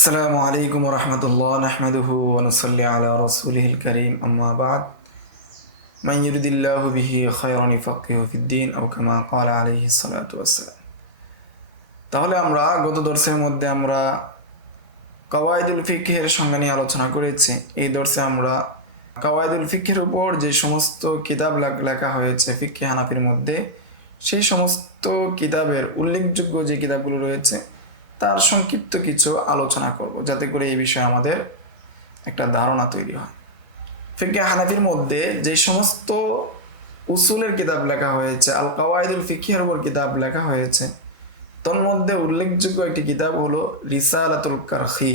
السلام عليكم ورحمة الله نحمده ونصلي على رسوله الكريم أما بعد من يرد الله به خيرا يفقهه في الدين أو كما قال عليه الصلاة والسلام। তাহলে আমরা গত দর্সের মধ্যে আমরা কাওয়াইদুল ফিকহের সংজ্ঞা নিয়ে আলোচনা করেছি। এই দর্সে আমরা কাওয়াইদুল ফিকহের উপর যে সমস্ত কিতাব লেখা হয়েছে ফিকহে হানাফির মধ্যে, সেই সমস্ত কিতাবের উল্লেখযোগ্য যে কিতাবগুলো রয়েছে তার সংক্ষিপ্ত কিছু আলোচনা করব, যাতে করে এই বিষয়ে আমাদের একটা ধারণা তৈরি হয়। ফিকহে হানাফির মধ্যে যে সমস্ত উসুলের কিতাব লেখা হয়েছে, আল কাওয়াইদুল ফিকহের উপর কিতাব লেখা হয়েছে, তন্মধ্যে উল্লেখযোগ্য একটি কিতাব হলো রিসালাতুল কারখি।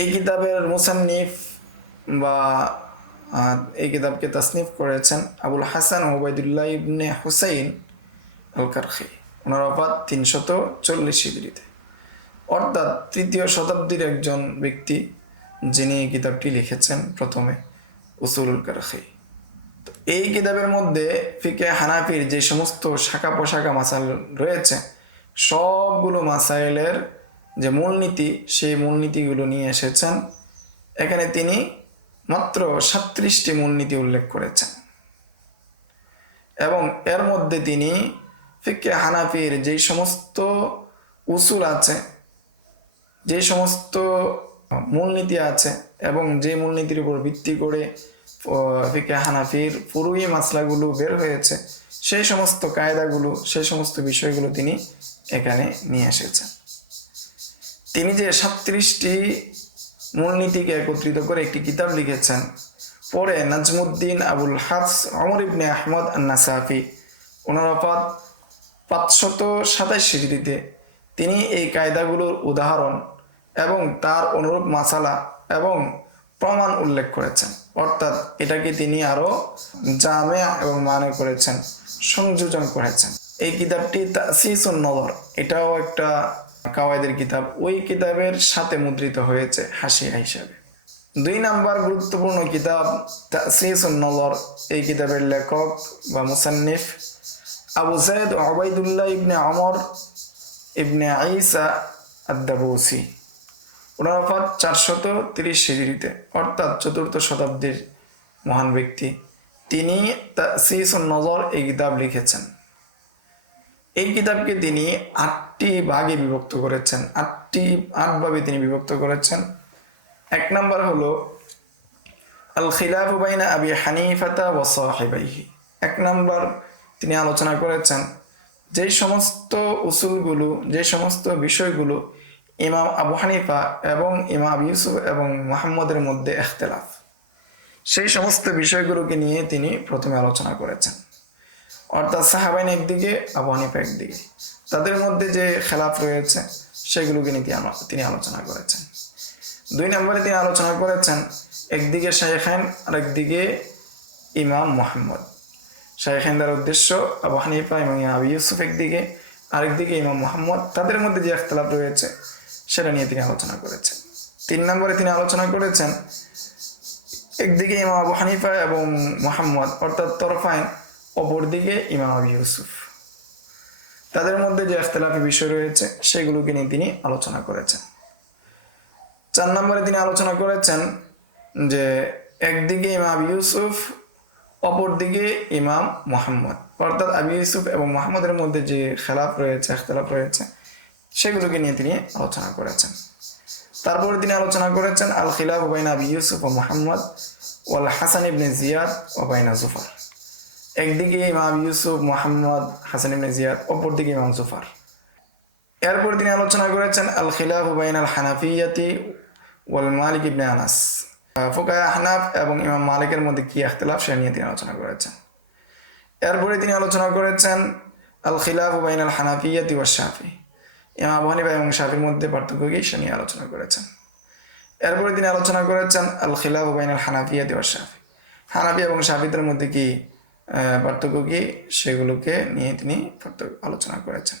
এই কিতাবের মুসান্নিফ বা এই কিতাবকে তাসনিফ করেছেন আবুল হাসান ওবায়দুল্লাহ ইবনে হুসাইন আল কারখি। ওনার ওফাত 340 হিজরিতে, অর্থাৎ তৃতীয় শতাব্দীর একজন ব্যক্তি, যিনি এই কিতাবটি লিখেছেন প্রথমে, উসুলুল কারখি। তো এই কিতাবের মধ্যে ফিকহে হানাফির যে সমস্ত শাখা পোশাখা মাসাইল রয়েছে, সবগুলো মাসাইলের যে মূলনীতি, সেই মূলনীতিগুলো নিয়ে এসেছেন। এখানে তিনি মাত্র 37টি মূলনীতি উল্লেখ করেছেন এবং এর মধ্যে তিনি ফিকহে হানাফির যেই সমস্ত উসুল আছে, যে সমস্ত মূলনীতি আছে এবং যে মূলনীতির উপর ভিত্তি করে ফিকহে হানাফির ফুরুই মাসলাগুলো বের হয়েছে, সেই সমস্ত কায়দাগুলো, সেই সমস্ত বিষয়গুলো তিনি এখানে নিয়ে এসেছেন। তিনি যে 37টি মূলনীতিকে একত্রিত করে একটি কিতাব লিখেছেন, পরে নাজমুদ্দিন আবুল হাফস ওমর ইবনে আহমদ আন-নাসাফি, ওনার ওফাত 527 হিজরিতে, তিনি এই কায়দাগুলোর উদাহরণ এবং তার অনুরূপ মাসালা এবং প্রমাণ উল্লেখ করেছেন। অর্থাৎ এটাকে তিনি আরও জামে এবং মানে করেছেন, সংযোজন করেছেন। এই কিতাবটি তাসিসুন নজর, এটাও একটা কাওয়াইদের কিতাব, ওই কিতাবের সাথে মুদ্রিত হয়েছে হাসিয়া হিসাবে। 2 নাম্বার গুরুত্বপূর্ণ কিতাব তাসিসুন নজর। এই কিতাবের লেখক বা মুসান্নিফ আবু যায়েদ ওবায়দুল্লাহ ইবনে ওমর ইবনে ঈসা আদ-দাবুসি। ওনার ওফাত 430 হিজরিতে, অর্থাৎ 4th শতাব্দীর মহান ব্যক্তি। তিনি তাসিসুন নজর এই কিতাব লিখেছেন। এই কিতাবকে তিনি 8টি ভাগে বিভক্ত করেছেন, 8 ভাবে তিনি বিভক্ত করেছেন। 1 নাম্বার হলো আল খিলাফু বাইনা আবি হানিফাতা ওয়া সাহিবাইহি। 1 নাম্বার তিনি আলোচনা করেছেন যে সমস্ত উসুলগুলো, যে সমস্ত বিষয়গুলো ইমাম আবু হানিফা এবং ইমাম আবু ইউসুফ এবং মুহাম্মদের মধ্যে ইখতিলাফ, সেই সমস্ত বিষয়গুলোকে নিয়ে তিনি প্রথমে আলোচনা করেছেন। অর্থাৎ সাহাবাইন একদিকে, আবু হানিফা একদিকে, তাদের মধ্যে যে খেলাফ রয়েছে সেগুলোকে নিয়ে তিনি আলোচনা করেছেন। 2 নম্বরে তিনি আলোচনা করেছেন একদিকে শাইখাইন আর একদিকে ইমাম মুহাম্মদ। শাইখাইনদের উদ্দেশ্য আবু হানিফা এবং আবু ইউসুফ একদিকে, আরেকদিকে ইমাম মুহাম্মদ, তাদের মধ্যে যে ইখতিলাফ রয়েছে সেটা নিয়ে তিনি আলোচনা করেছেন। 3 নম্বরে তিনি আলোচনা করেছেন একদিকে ইমাম আবু হানিফা এবং মুহাম্মদ অর্থাৎ তরফাইন, অপরদিকে ইমাম আবু ইউসুফ, তাদের মধ্যে যে ইখতিলাফি বিষয় রয়েছে সেগুলোকে নিয়ে তিনি আলোচনা করেছেন। 4 নম্বরে তিনি আলোচনা করেছেন যে একদিকে ইমাম আবু ইউসুফ, অপরদিকে ইমাম মুহাম্মদ, অর্থাৎ আবু ইউসুফ এবং মুহাম্মদের মধ্যে যে খেলাফ রয়েছে, ইখতিলাফ রয়েছে, সেগুলোকে নিয়ে তিনি আলোচনা করেছেন। তারপরে তিনি আলোচনা করেছেন আল খিলাফ বাইনা আবু ইউসুফ ও মুহাম্মদ ওয়াল হাসান ইবনে জিয়াদ ও বাইনা জুফার। একদিকে ইমাম আবু ইউসুফ, মুহাম্মদ, হাসান ইবনে জিয়াদ, অপরদিকে ইমাম জুফার। এরপর তিনি আলোচনা করেছেন আল খিলাফ বাইনা আল হানাফিয়াতি ওয়াল মালিক ইবনে আনাস। ফুকাহা হানাফ এবং ইমাম মালিকের মধ্যে কি ইখতিলাফ সে নিয়ে তিনি আলোচনা করেছেন। এরপরে তিনি আলোচনা করেছেন আল খিলাফ বাইনা আল হানাফিয়াতি ওয়াশ শাফি। ইমাম আবু হানিফা এবং শাফির মধ্যে পার্থক্য কি সে নিয়ে আলোচনা করেছেন। এরপরে তিনি আলোচনা করেছেন আল খিলাফ বাইনা আল হানাফিয়াতি ওয়াশ শাফি। হানাফি এবং শাফিদের মধ্যে কি পার্থক্য কি, সেগুলোকে নিয়ে তিনি আলোচনা করেছেন।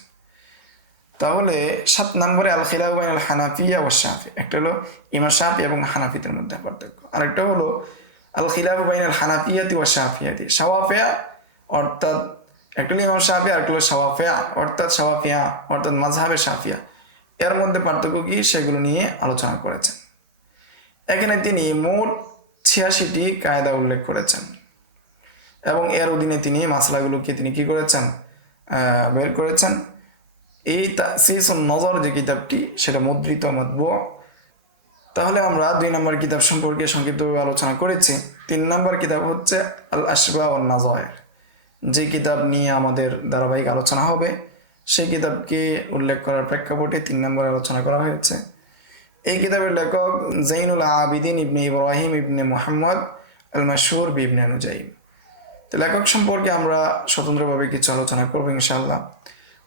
তাহলে 7 নম্বরে আল খিলাফ বাইনা আল হানাফিয়া ওয়াশ শাফি, একটা হলো ইমাম শাফি এবং হানাফিদের মধ্যে পার্থক্য, আরেকটা হলো আল খিলাফ বাইনা আল হানাফিয়াতি ওয়াশ শাফিয়াতি। শাওয়াফিয়া অর্থাৎ একটা হলো ইমাম শাফি, আরেকটা হলো শাওয়াফিয়া অর্থাৎ শাওয়াফিয়া অর্থাৎ মাযহাবে শাফিয়া। এর মধ্যে পার্থক্য কি সেগুলো নিয়ে আলোচনা করেছেন। এখানে তিনি মোট 86টি কায়দা উল্লেখ করেছেন এবং এর অধীনে তিনি মাসলাগুলোকে তিনি কি করেছেন, বের করেছেন। এই তাসিসুন নজর যে কিতাবটি সেটা মুদ্রিত মাতবু। তাহলে আমরা 2 নম্বর কিতাব সম্পর্কে সংক্ষিপ্তভাবে আলোচনা করেছি। 3 নম্বর কিতাব হচ্ছে আল আশবা ওয়ান নাজায়ের, যে কিতাব নিয়ে আমাদের ধারাবাহিক আলোচনা হবে সেই কিতাবকে উল্লেখ করার প্রেক্ষাপটে 3 নম্বরে আলোচনা করা হয়েছে। এই কিতাবের লেখক জাইনুল আবিদিন ইবনে ইব্রাহিম ইবনে মুহাম্মদ আল মাশহুর বিবনে নুজাইম। তো লেখক সম্পর্কে আমরা স্বতন্ত্রভাবে কিছু আলোচনা করবো ইনশাআল্লাহ।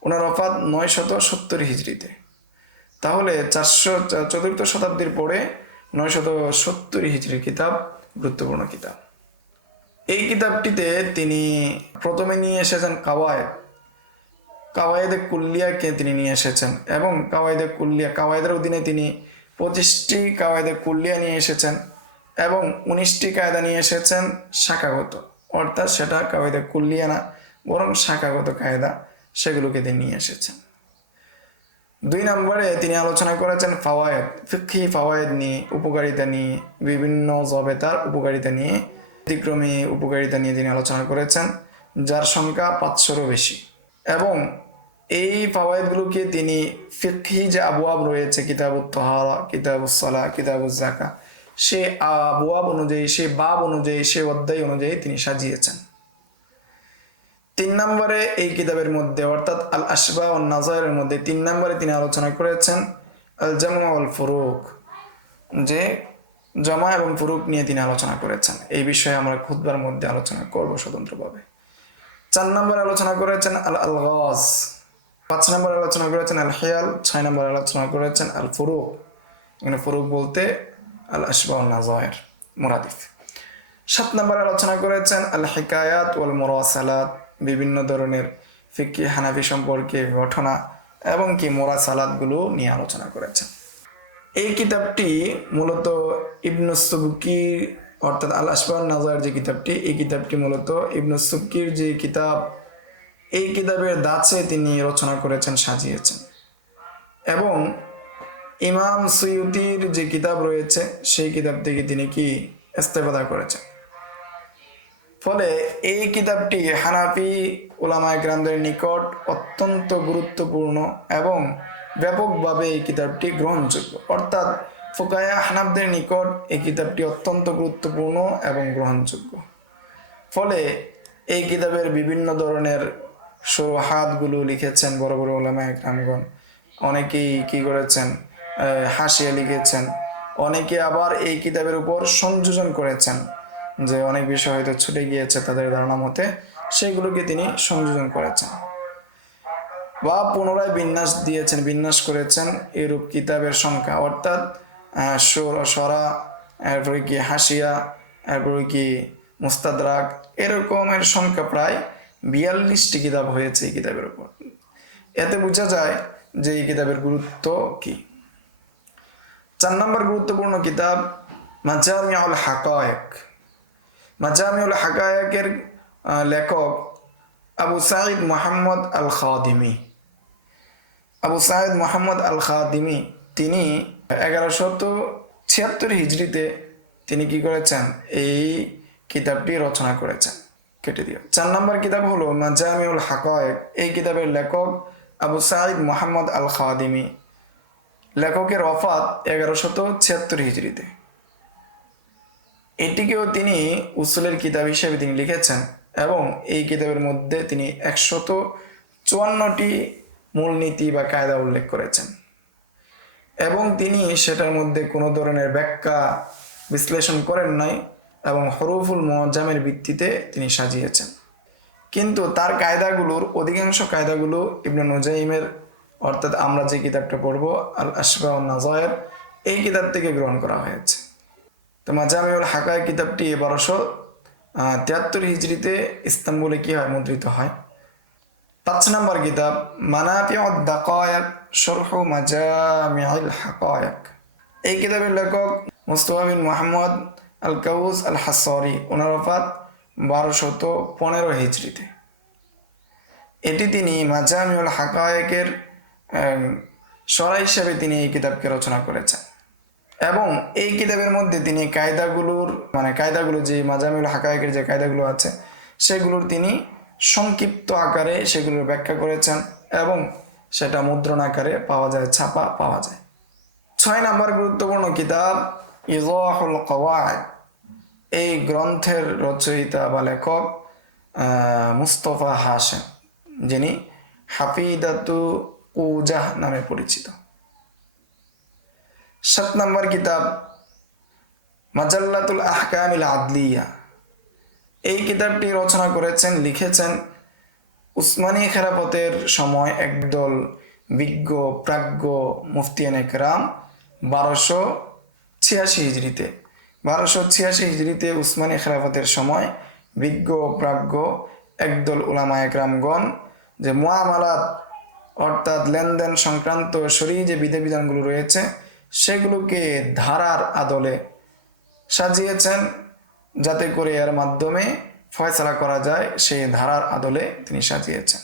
ওনার ওফাত 970 হিজরিতে, তাহলে 404 শতাব্দীর পরে 970 হিজরির কিতাব, গুরুত্বপূর্ণ কিতাব। এই কিতাবটিতে তিনি প্রথমে নিয়ে এসেছেন কাওয়ায়েদে কুল্লিয়াকে তিনি নিয়ে এসেছেন এবং কাওয়ায়েদের অধীনে তিনি 25টি কাওয়ায়েদে কুল্লিয়া নিয়ে এসেছেন এবং 19টি কায়দা নিয়ে এসেছেন শাখাগত, অর্থাৎ সেটা কাওয়ায়েদে কুল্লিয়া না বরং শাখাগত কায়দা, সেগুলোকে তিনি নিয়ে এসেছেন। 2 নম্বরে তিনি আলোচনা করেছেন ফাওয়ায়েদ, ফিকহি ফাওয়ায়েদ নিয়ে, উপকারিতা নিয়ে, বিভিন্ন জবেতার উপকারিতা নিয়ে, ব্যতিক্রমী উপকারিতা নিয়ে তিনি আলোচনা করেছেন, যার সংখ্যা 500-এরও বেশি। এবং এই ফাওয়ায়েদগুলোকে তিনি ফিকহি যে আবওয়াব রয়েছে, কিতাবুত তাহারা, কিতাবুস সালাহ, কিতাবুজ যাকাত, সে আবওয়াব অনুযায়ী, সে বাব অনুযায়ী, সে অধ্যায় অনুযায়ী তিনি সাজিয়েছেন। 3 নম্বরে এই কিতাবের মধ্যে অর্থাৎ আল আশবা ওয়ান নাজায়ের মধ্যে 3 নম্বরে তিনি আলোচনা করেছেন আল জামা ওয়াল ফুরুক, যে জমা এবং ফুরুক নিয়ে তিনি আলোচনা করেছেন। এই বিষয়ে আমরা খুতবার মধ্যে আলোচনা করব স্বতন্ত্রভাবে। 4 নম্বরে আলোচনা করেছেন আল আলগাজ, 5 নম্বরে আলোচনা করেছেন আল হিয়াল, 6 নম্বরে আলোচনা করেছেন আল ফুরুক। এখানে ফুরুক বলতে আল আশবা ওয়ান নাজায়ের মুরাদিফ। 7 নম্বরে আলোচনা করেছেন আল হিকায়াত ওয়াল মুরাসালাত, বিভিন্ন ধরনের ফিকহি হানাফি সম্পর্কে ঘটনা এবং কি মুরাসালাতগুলো নিয়ে আলোচনা করেছেন। এই কিতাবটি মূলত ইবনুস সুবকি অর্থাৎ আল আশবা ওয়ান নাজায়ের যে কিতাবটি, এই কিতাবটি মূলত ইবনুস সুবকির যে কিতাব, এই কিতাবের দাঁচে তিনি রচনা করেছেন, সাজিয়েছেন। এবং ইমাম সুয়ুতির যে কিতাব রয়েছে সেই কিতাব থেকে তিনি কি ইস্তেফাদা করেছেন। ফলে এই কিতাবটি হানাফি উলামায়ে কেরামদের নিকট অত্যন্ত গুরুত্বপূর্ণ এবং ব্যাপকভাবে এই কিতাবটি গ্রহণযোগ্য, অর্থাৎ ফুকায়া হানাফদের নিকট এই কিতাবটি অত্যন্ত গুরুত্বপূর্ণ এবং গ্রহণযোগ্য। ফলে এই কিতাবের বিভিন্ন ধরনের শুরুহাতগুলো লিখেছেন বড় বড় উলামায়ে কেরামগণ। অনেকেই কি করেছেন, হাসিয়া লিখেছেন, অনেকে আবার এই কিতাবের উপর সংযোজন করেছেন, যে অনেক বিষয় হয়তো ছুটে গিয়েছে তাদের ধারণা মতে, সেগুলোকে তিনি সংযোজন করেছেন বা পুনরায় বিন্যাস করেছেন। এরূপ কিতাবের সংখ্যা অর্থাৎ সরা, এরপরে কি হাসিয়া, এরপরে কি মুস্তাদরাক, এরকমের সংখ্যা প্রায় 42টি কিতাব হয়েছে এই কিতাবের উপর। এতে বোঝা যায় যে এই কিতাবের গুরুত্ব কি। 4 নম্বর গুরুত্বপূর্ণ কিতাব মাজামিউল হাকায়েক। মাজামিউল হাকায়েকের লেখক আবু সাঈদ মুহাম্মদ আল খাদিমি। আবু সাঈদ মুহাম্মদ আল খাদিমি তিনি 1176 হিজরিতে তিনি কি করেছেন, এই কিতাবটি রচনা করেছেন। কেটে দিও। 4 নম্বর কিতাব হলো মাজামিউল হাকায়েক। এই কিতাবের লেখক আবু সাঈদ মুহাম্মদ আল খাদিমি। লেখকের ওফাত 1176 হিজরিতে। এটিকেও তিনি উসুলের কিতাব হিসেবে তিনি লিখেছেন এবং এই কিতাবের মধ্যে তিনি 154টি মূলনীতি বা কায়দা উল্লেখ করেছেন এবং তিনি সেটার মধ্যে কোনো ধরনের ব্যাখ্যা বিশ্লেষণ করেন নাই এবং হরফুল মুআজ্জামের ভিত্তিতে তিনি সাজিয়েছেন। কিন্তু তার কায়দাগুলোর অধিকাংশ কায়দাগুলো ইবনে নুজাইমের, অর্থাৎ আমরা যে কিতাবটা পড়ব আল আশবা ওয়ান নাজায়ের, এই কিতাব থেকে গ্রহণ করা হয়েছে। তো মাজামিউল হাকায়েক কিতাবটি 1273 হিজরিতে ইস্তাম্বুলে কি হয়, মুদ্রিত হয়। 5 নম্বর কিতাব মানাফিউদ দাকায়েক শরহু মাজামিউল হাকায়েক। এই কিতাবের লেখক মুস্তাফা বিন মুহাম্মদ আল কাউস আল হাসারি। ওনার ওফাত 1215 হিজরিতে। এটি তিনি মাজামিউল হাকায়েকের সরা হিসেবে তিনি এই কিতাবকে রচনা করেছেন। এবং এই কিতাবের মধ্যে তিনি কায়দাগুলো যে মাজামিউল হাকায়েকের যে কায়দাগুলো আছে সেগুলোর তিনি সংক্ষিপ্ত আকারে সেগুলোর ব্যাখ্যা করেছেন এবং সেটা মুদ্রণ আকারে পাওয়া যায়, ছাপা পাওয়া যায়। 6 নম্বর গুরুত্বপূর্ণ কিতাব ইজাহুল কওয়াইদ। এই গ্রন্থের রচয়িতা বা লেখক মুস্তফা হাশেম, যিনি হাফিদাতু কুজাহ নামে পরিচিত। 7 নম্বর কিতাব মাজাল্লাতুল আহকামিল আদলিয়া। এই কিতাবটি রচনা করেছেন, লিখেছেন উসমানী খেলাফতের সময় একদল বিজ্ঞ প্রাজ্ঞ মুফতিয়ানে কেরাম 1286 হিজরিতে উসমানী খেলাফতের সময় বিজ্ঞ প্রাজ্ঞ একদল উলামায়ে কেরামগণ যে মুআমালাত অর্থাৎ লেনদেন সংক্রান্ত শরঈ যে বিধিবিধানগুলো রয়েছে সেগুলোকে ধারার আদলে সাজিয়েছেন, যাতে করে এর মাধ্যমে ফয়সালা করা যায়, সেই ধারার আদলে তিনি সাজিয়েছেন।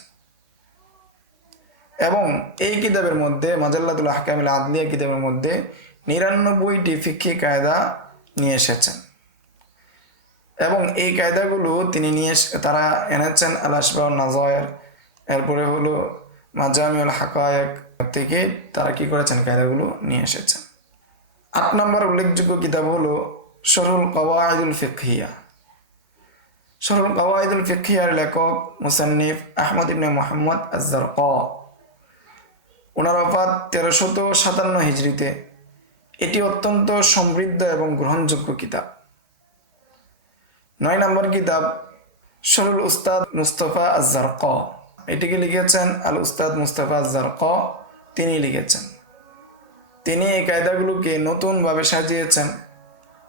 এবং এই কিতাবের মধ্যে মাজাল্লাতুল আহকামিল আদলিয়া কিতাবের মধ্যে 99টি ফিকহি কায়দা নিয়ে এসেছেন। এবং এই কায়দাগুলো তারা এনেছেন আল আশবাহ নাজায়ের, এরপরে হলো মাজামিউল হাকায়েক থেকে তারা কি করেছেন, কায়দাগুলো নিয়ে এসেছেন। 8 নম্বর উল্লেখযোগ্য কিতাব হলো শরহুল কওয়াইদুল ফিকহিয়া। শরহুল কওয়াইদুল ফিকহিয়ার লেখক মুসান্নিফ আহমদ ইবনে মুহাম্মদ আয-যারকা। ওনার ওফাত 1357 হিজরিতে। এটি অত্যন্ত সমৃদ্ধ এবং গ্রহণযোগ্য কিতাব। 9 নম্বর কিতাব শরহুল উস্তাদ মুস্তাফা আয-যারকা। এটিকে লিখেছেন আল উস্তাদ মুস্তাফা আয-যারকা, তিনি লিখেছেন। তিনি এই কায়দাগুলোকে নতুনভাবে সাজিয়েছেন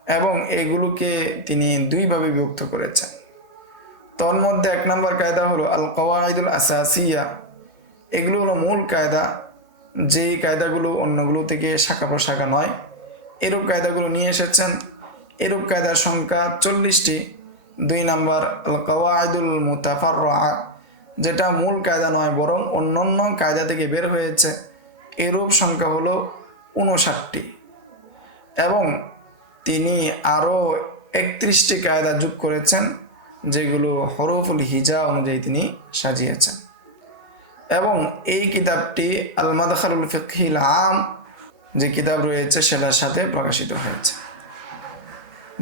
এবং এগুলোকে তিনি 2 ভাবে বিভক্ত করেছেন। তোর মধ্যে 1 নম্বর কায়দা হলো আল কওয়াইদুল আসাসিয়া। এগুলো হলো মূল কায়দা, যেই কায়দাগুলো অন্যগুলো থেকে শাখা প্রশাখা নয়, এরূপ কায়দাগুলো নিয়ে এসেছেন। এরূপ কায়দার সংখ্যা 40টি। 2 নম্বর আল কওয়াইদুল মুতাফাররা, যেটা মূল কায়দা নয় বরং অন্যান্য কায়দা থেকে বের হয়েছে, এরূপ সংখ্যা হলো 59টি। এবং তিনি আরও 31টি কায়দা যোগ করেছেন, যেগুলো হরফুল হিজা অনুযায়ী তিনি সাজিয়েছেন। এবং এই কিতাবটি আল মাদখালুল ফিকহিল আম যে কিতাব রয়েছে সেটার সাথে প্রকাশিত হয়েছে।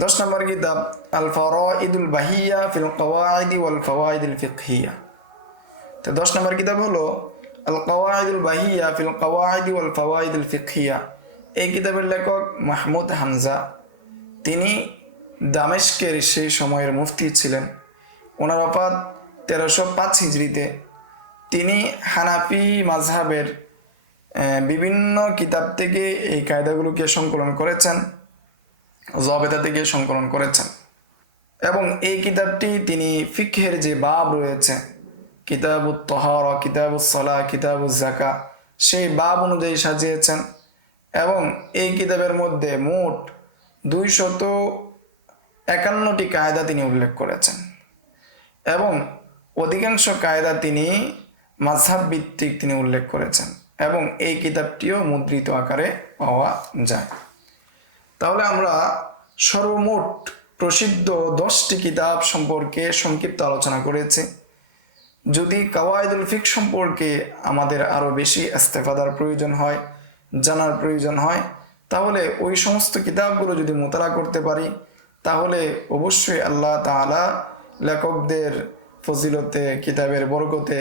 10 নম্বর কিতাব আল ফারাইদুল বাহিয়া ফিল কওয়াইদ ওয়াল ফাওয়াইদুল ফিকহিয়া। তো 10 নম্বর কিতাব হলো আল কওয়াইদুল বাহিয়া ফিল কওয়াইদ ওয়াল ফাওয়াইদুল ফিকহিয়া। এই কিতাবের লেখক মাহমুদ হামজা, তিনি দামেস্কের সেই সময়ের মুফতি ছিলেন। ওনার ওফাত 1305 হিজরিতে। তিনি হানাফি মাযহাবের বিভিন্ন কিতাব থেকে এই কায়দাগুলোকে সংকলন করেছেন, জবেতা থেকে সংকলন করেছেন। এবং এই কিতাবটি তিনি ফিকহের যে বাব রয়েছে, কিতাবুত তাহারা, কিতাবুস সালাহ, কিতাবুজ যাকাত, সেই বাব অনুযায়ী সাজিয়েছেন। এবং এই কিতাবের মধ্যে মোট 251টি কায়দা তিনি উল্লেখ করেছেন। এবং অধিকাংশ কায়দা তিনি মাযহাব ভিত্তিক তিনি উল্লেখ করেছেন। এবং এই কিতাবটিও মুদ্রিত আকারে পাওয়া যায়। তাহলে আমরা সর্বমোট প্রসিদ্ধ 10টি কিতাব সম্পর্কে সংক্ষিপ্ত আলোচনা করেছি। যদি কাওয়াইদুল ফিক সম্পর্কে আমাদের আরও বেশি ইস্তেফাদার প্রয়োজন হয়, জানার প্রয়োজন হয়, তাহলে ওই সমস্ত কিতাবগুলো যদি মোতালা করতে পারি, তাহলে অবশ্যই আল্লাহ তাআলা লেখকদের ফজিলতে, কিতাবের বরকতে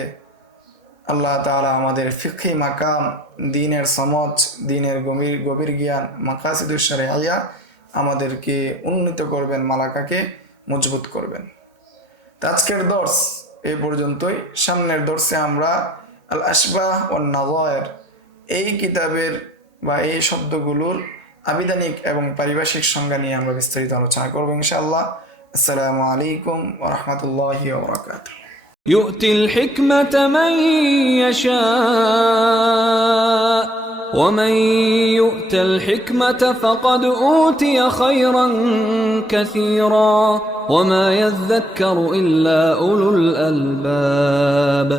আল্লাহ তাআলা আমাদের ফিকহি মাকাম, দ্বীনের সমঝ, দ্বীনের গভীর জ্ঞান, মাকাসিদুশ শরঈয়া আমাদেরকে উন্নীত করবেন, মালাকাকে মজবুত করবেন। আজকের দর্স এই পর্যন্তই। সামনের দর্সে আমরা আল আশবাহ ওয়ান নাযায়ের এই কিতাবের বা এই শব্দগুলোর আবিধানিক এবং পারিভাষিক সংজ্ঞা নিয়ে আমরা বিস্তারিত আলোচনা করব ইনশাআল্লাহ। আসসালামু আলাইকুম ওয়া রাহমাতুল্লাহি ওয়া বারাকাতুহু। يؤتي الحكمة من يشاء ومن يؤت الحكمة فقد أوتي خيرا كثيرا وما يذكر إلا أولو الألباب.